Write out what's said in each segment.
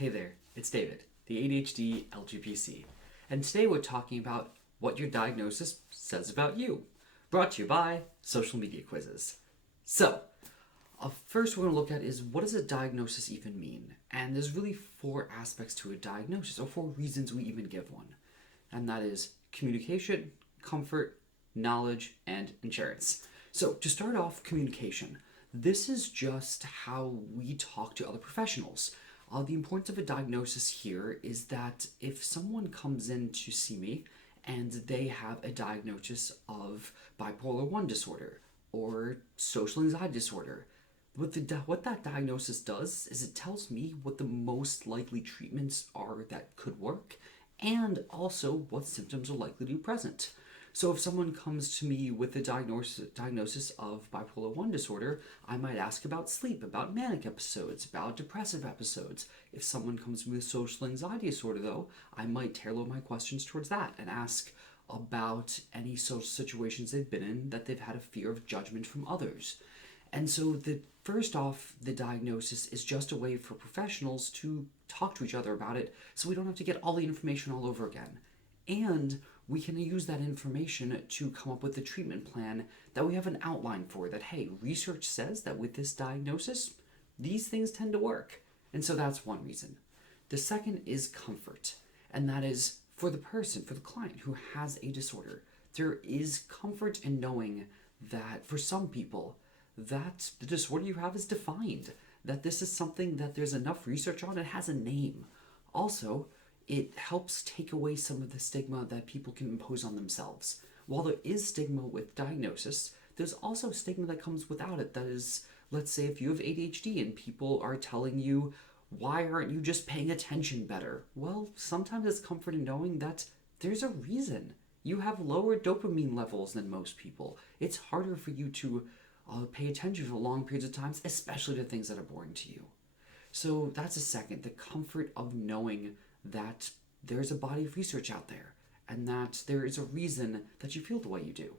Hey there, it's David, the ADHD LGPC, and today we're talking about what your diagnosis says about you, brought to you by Social Media Quizzes. So, first we're going to look at is what does a diagnosis even mean? And there's really four aspects to a diagnosis, or four reasons we even give one. And that is communication, comfort, knowledge, and insurance. So to start off, communication. This is just how we talk to other professionals. The importance of a diagnosis here is that if someone comes in to see me and they have a diagnosis of bipolar 1 disorder or social anxiety disorder, what that diagnosis does is it tells me what the most likely treatments are that could work and also what symptoms are likely to be present. So if someone comes to me with a diagnosis of bipolar 1 disorder, I might ask about sleep, about manic episodes, about depressive episodes. If someone comes to me with social anxiety disorder, though, I might tailor my questions towards that and ask about any social situations they've been in that they've had a fear of judgment from others. And so first off, the diagnosis is just a way for professionals to talk to each other about it so we don't have to get all the information all over again. And we can use that information to come up with a treatment plan that we have an outline for that, hey, research says that with this diagnosis, these things tend to work. And so that's one reason. The second is comfort, and that is for the person, for the client who has a disorder. There is comfort in knowing that for some people, that the disorder you have is defined, that this is something that there's enough research on, it has a name. Also, it helps take away some of the stigma that people can impose on themselves. While there is stigma with diagnosis, there's also stigma that comes without it. That is, let's say if you have ADHD and people are telling you, why aren't you just paying attention better? Well, sometimes it's comforting knowing that there's a reason. You have lower dopamine levels than most people. It's harder for you to pay attention for long periods of time, especially to things that are boring to you. So that's a second, the comfort of knowing that there's a body of research out there and that there is a reason that you feel the way you do.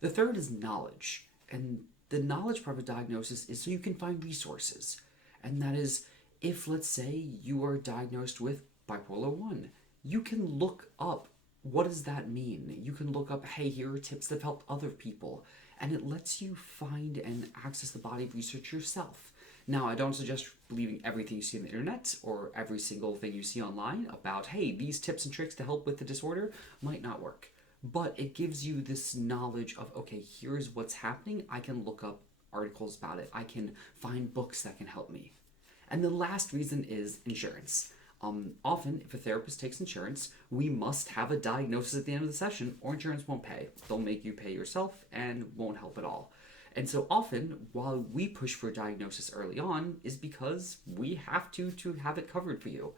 The third is knowledge. And the knowledge part of a diagnosis is so you can find resources. And that is if, let's say, you are diagnosed with bipolar 1, you can look up what does that mean? You can look up, hey, here are tips that have helped other people. And it lets you find and access the body of research yourself. Now, I don't suggest believing everything you see on the internet or every single thing you see online about, hey, these tips and tricks to help with the disorder might not work. But it gives you this knowledge of, okay, here's what's happening. I can look up articles about it. I can find books that can help me. And the last reason is insurance. Often, if a therapist takes insurance, we must have a diagnosis at the end of the session or insurance won't pay. They'll make you pay yourself and won't help at all. And so often, while we push for a diagnosis early on, is because we have to have it covered for you.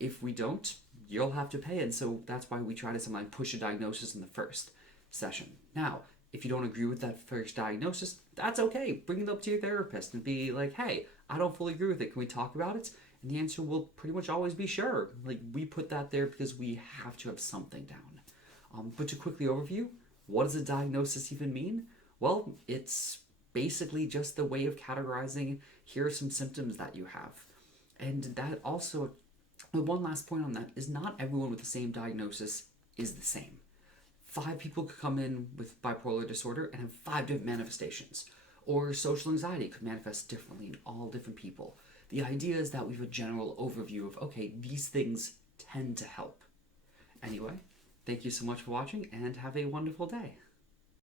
If we don't, you'll have to pay. And so that's why we try to sometimes push a diagnosis in the first session. Now, if you don't agree with that first diagnosis, that's okay. Bring it up to your therapist and be like, hey, I don't fully agree with it. Can we talk about it? And the answer will pretty much always be sure. Like, we put that there because we have to have something down. But to quickly overview, what does a diagnosis even mean? Well, it's basically just the way of categorizing, here are some symptoms that you have. And that also, one last point on that, is not everyone with the same diagnosis is the same. 5 people could come in with bipolar disorder and have 5 different manifestations. Or social anxiety could manifest differently in all different people. The idea is that we have a general overview of, okay, these things tend to help. Anyway, thank you so much for watching and have a wonderful day.